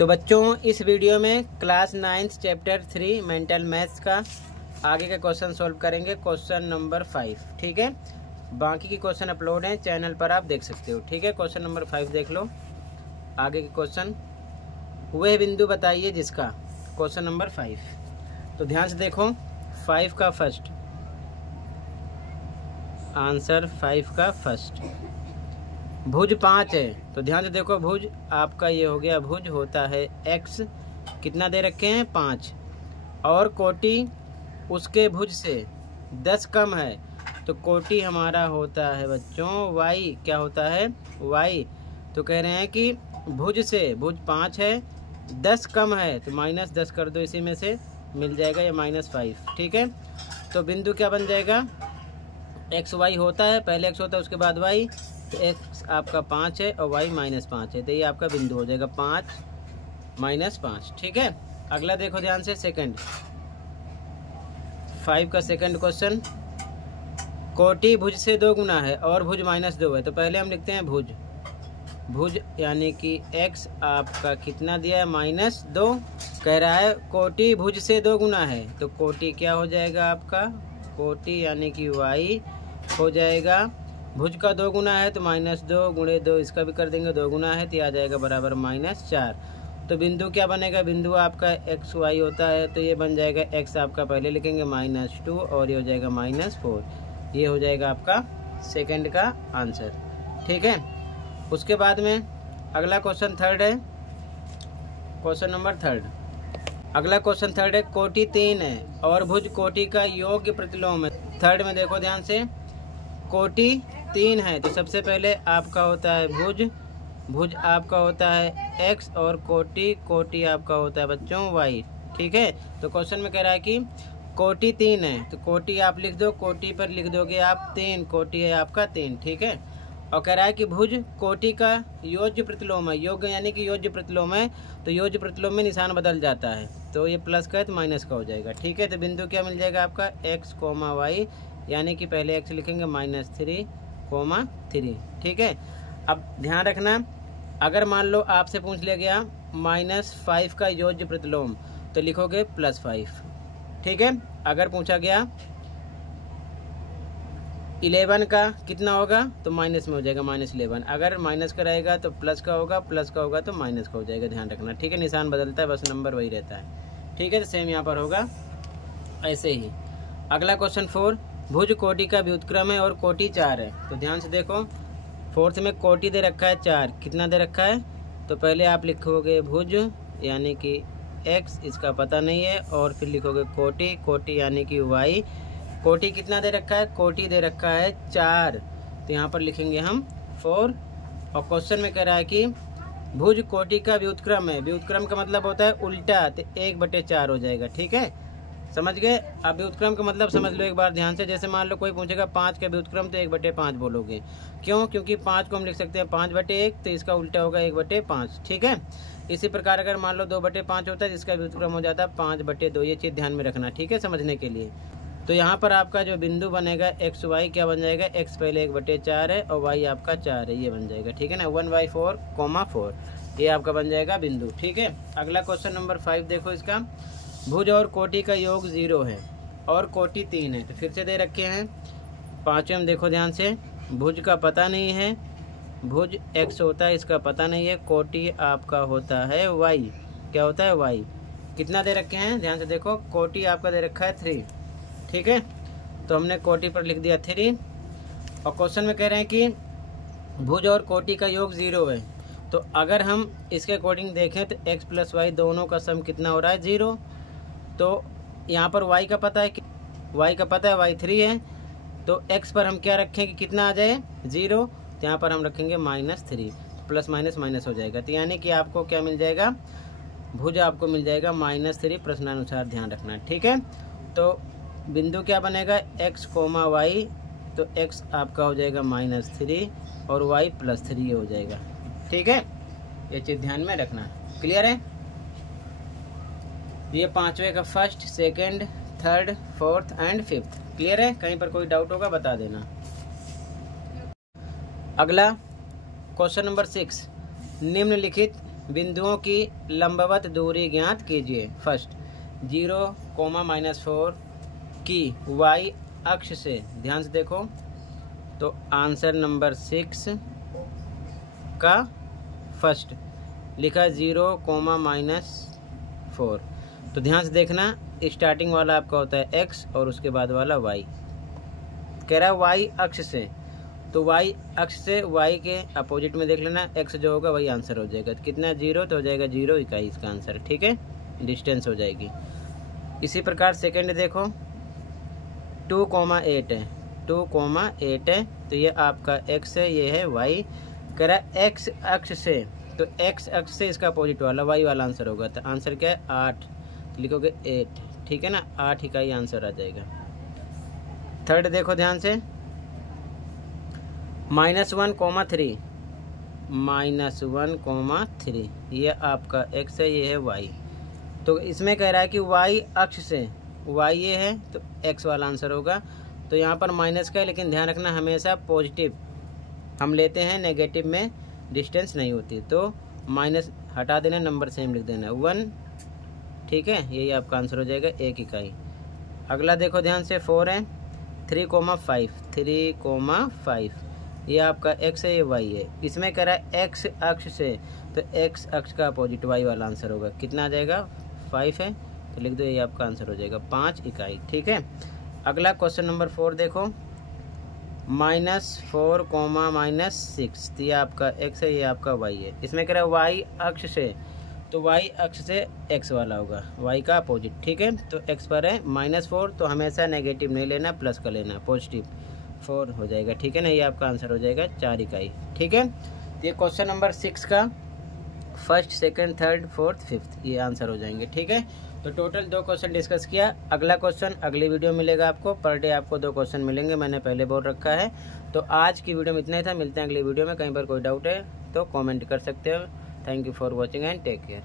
तो बच्चों इस वीडियो में क्लास 9 चैप्टर 3 मेंटल मैथ्स का आगे का क्वेश्चन सॉल्व करेंगे, क्वेश्चन नंबर 5। ठीक है, बाकी की क्वेश्चन अपलोड हैं चैनल पर, आप देख सकते हो। ठीक है, क्वेश्चन नंबर 5 देख लो। आगे के क्वेश्चन, वह बिंदु बताइए जिसका, क्वेश्चन नंबर 5। तो ध्यान से देखो, 5 का फर्स्ट आंसर, 5 का फर्स्ट भुज 5 है। तो ध्यान से देखो, भुज आपका ये हो गया, भुज होता है x, कितना दे रखे हैं 5, और कोटि उसके भुज से 10 कम है, तो कोटि हमारा होता है बच्चों y। क्या होता है y। तो कह रहे हैं कि भुज से, भुज 5 है, 10 कम है, तो -10 कर दो, इसी में से मिल जाएगा ये -5। ठीक है, तो बिंदु क्या बन जाएगा, एक्स वाई होता है, पहले एक्स होता है उसके बाद वाई, तो एक्स आपका 5 है और वाई -5 है, तो ये आपका बिंदु हो जाएगा 5 -5। ठीक है, अगला देखो ध्यान से, सेकंड 5 का सेकंड क्वेश्चन, कोटि भुज से 2 गुना है और भुज -2 है। तो पहले हम लिखते हैं भुज, भुज यानी कि x आपका कितना दिया है -2, कह रहा है कोटि भुज से 2 गुना है, तो कोटि क्या हो जाएगा आपका, कोटि यानी कि y हो जाएगा, भुज का 2 गुना है तो -2 गुणे 2, इसका भी कर देंगे, 2 गुना है तो ये आ जाएगा बराबर -4। तो बिंदु क्या बनेगा, बिंदु आपका एक्स वाई होता है, तो ये बन जाएगा x आपका पहले लिखेंगे -2 और ये हो जाएगा -4। ये हो जाएगा आपका सेकंड का आंसर। ठीक है, उसके बाद में अगला क्वेश्चन थर्ड है, क्वेश्चन नंबर थर्ड। अगला क्वेश्चन थर्ड है, कोटि 3 है और भुज कोटि का योग्य प्रतिलोम है। थर्ड में देखो ध्यान से, कोटि 3 है, तो सबसे पहले आपका होता है भुज, भुज आपका होता है x और कोटि, कोटि आपका होता है बच्चों y। ठीक है, तो क्वेश्चन में कह रहा है कि कोटि 3 है, तो कोटि आप लिख दो, कोटि पर लिख दोगे आप 3, कोटि है आपका 3। ठीक है, और कह रहा है कि भुज कोटि का योज्य प्रतिलोम है, योग्य यानी कि योज्य प्रतिलोम है, तो योज्य प्रतिलोम में निशान बदल जाता है, तो ये प्लस का है तो माइनस का हो जाएगा। ठीक है, तो बिंदु क्या मिल जाएगा आपका x, y, यानी कि पहले x लिखेंगे -3, 3। ठीक है, अब ध्यान रखना, अगर मान लो आपसे पूछ लिया गया -5 का योज्य प्रतिलोम, तो लिखोगे +5। ठीक है, अगर पूछा गया 11 का कितना होगा, तो माइनस में हो जाएगा -11, अगर माइनस का रहेगा तो प्लस का होगा, प्लस का होगा तो माइनस का हो जाएगा, ध्यान रखना। ठीक है, निशान बदलता है, बस नंबर वही रहता है। ठीक है, तो सेम यहाँ पर होगा ऐसे ही। अगला क्वेश्चन 4, भुज कोटि का व्युत्क्रम है और कोटि 4 है। तो ध्यान से देखो, फोर्थ में कोटि दे रखा है 4, कितना दे रखा है, तो पहले आप लिखोगे भुज यानी कि x, इसका पता नहीं है, और फिर लिखोगे कोटि, कोटि यानी कि y, कोटि कितना दे रखा है, कोटि दे रखा है 4, तो यहाँ पर लिखेंगे हम 4। और क्वेश्चन में कह रहा है कि भुज कोटि का व्युत्क्रम है, व्युत्क्रम का मतलब होता है उल्टा, तो 1/4 हो जाएगा। ठीक है, समझ गए। अब व्युत्क्रम का मतलब समझ लो एक बार ध्यान से, जैसे मान लो कोई पूछेगा 5 का व्युत्क्रम, तो 1/5 बोलोगे, क्यों, क्योंकि 5 को हम लिख सकते हैं 5/1, तो इसका उल्टा होगा 1/5। ठीक है, इसी प्रकार अगर मान लो 2/5 होता है, जिसका व्युत्क्रम हो जाता है 5/2, ये चीज़ ध्यान में रखना। ठीक है, समझने के लिए। तो यहाँ पर आपका जो बिंदु बनेगा एक्स वाई क्या बन जाएगा, x पहले 1/4 है और y आपका 4 है, ये बन जाएगा। ठीक है ना, 1/4, 4, ये आपका बन जाएगा बिंदु। ठीक है, अगला क्वेश्चन नंबर 5 देखो, इसका भुज और कोटि का योग 0 है और कोटि 3 है, तो फिर से दे रखे हैं। पाँचवें में देखो ध्यान से, भुज का पता नहीं है, भुज x होता है, इसका पता नहीं है, कोटि आपका होता है y, क्या होता है y, कितना दे रखे हैं, ध्यान से देखो, कोटि आपका दे रखा है 3। ठीक है, तो हमने कोटि पर लिख दिया 3, और क्वेश्चन में कह रहे हैं कि भुज और कोटि का योग 0 है, तो अगर हम इसके अकॉर्डिंग देखें तो x + y दोनों का सम कितना हो रहा है, 0। तो यहाँ पर y का पता है, y का पता है y 3 है, तो x पर हम क्या रखें कि कितना आ जाए, 0, तो यहाँ पर हम रखेंगे -3, प्लस माइनस माइनस हो जाएगा, तो यानी कि आपको क्या मिल जाएगा, भुज आपको मिल जाएगा -3, प्रश्नानुसार ध्यान रखना। ठीक है, तो बिंदु क्या बनेगा, x, y, तो x आपका हो जाएगा -3 और y +3 हो जाएगा। ठीक है, ये चीज़ ध्यान में रखना। क्लियर है, ये पांचवे का first, second, third, fourth and fifth clear है। कहीं पर कोई डाउट होगा बता देना। अगला क्वेश्चन नंबर 6, निम्नलिखित बिंदुओं की लंबवत दूरी ज्ञात कीजिए। फर्स्ट 0, -4 की y अक्ष से, ध्यान से देखो, तो आंसर नंबर 6 का फर्स्ट लिखा 0, -4। तो ध्यान से देखना, स्टार्टिंग वाला आपका होता है x और उसके बाद वाला y। कह रहा है y अक्ष से, तो y अक्ष से y के अपोजिट में देख लेना, x जो होगा वही आंसर हो जाएगा। तो कितना 0, तो हो जाएगा 0 इकाई इसका आंसर। ठीक है, डिस्टेंस हो जाएगी। इसी प्रकार सेकंड देखो 2,8 है, 2,8 है, तो ये आपका x है, ये है y। कह रहा है x अक्ष से, तो x अक्ष से इसका अपोजिट वाला y वाला आंसर होगा। तो आंसर क्या है 8, तो लिखोगे 8। ठीक है ना, 8 इकाई आंसर आ जाएगा। थर्ड देखो ध्यान से, -1,3, -1,3, ये आपका x है, ये है y। तो इसमें कह रहा है कि y अक्ष से, y ये है, तो x वाला आंसर होगा। तो यहाँ पर माइनस का है, लेकिन ध्यान रखना हमेशा पॉजिटिव हम लेते हैं, नेगेटिव में डिस्टेंस नहीं होती। तो माइनस हटा देना, नंबर सेम लिख देना 1। ठीक है, यही आपका आंसर हो जाएगा 1 इकाई। अगला देखो ध्यान से 4 है, 3,5, 3,5, ये आपका x है, ये y है। इसमें कह रहा है x अक्ष से, तो x अक्ष का अपोजिट y वाला आंसर होगा। कितना आ जाएगा 5 है, तो लिख दो, ये आपका आंसर हो जाएगा 5 इकाई। ठीक है, अगला क्वेश्चन नंबर 4 देखो, -4, -6, तो ये आपका x है, ये आपका y है। इसमें कह रहा है y अक्ष से, तो y अक्ष से x वाला होगा, y का अपोजिट। ठीक है, तो x पर है -4, तो हमेशा नेगेटिव नहीं लेना, प्लस का लेना, पॉजिटिव 4 हो जाएगा। ठीक है ना, ये आपका आंसर हो जाएगा 4 इकाई। ठीक है, ये क्वेश्चन नंबर 6 का first, second, third, fourth, fifth ये आंसर हो जाएंगे। ठीक है, तो टोटल 2 क्वेश्चन डिस्कस किया। अगला क्वेश्चन अगली वीडियो मिलेगा आपको, पर डे आपको 2 क्वेश्चन मिलेंगे, मैंने पहले बोल रखा है। तो आज की वीडियो में इतना ही था, मिलते हैं अगली वीडियो में। कहीं पर कोई डाउट है तो कमेंट कर सकते हो। Thank you for watching and take care.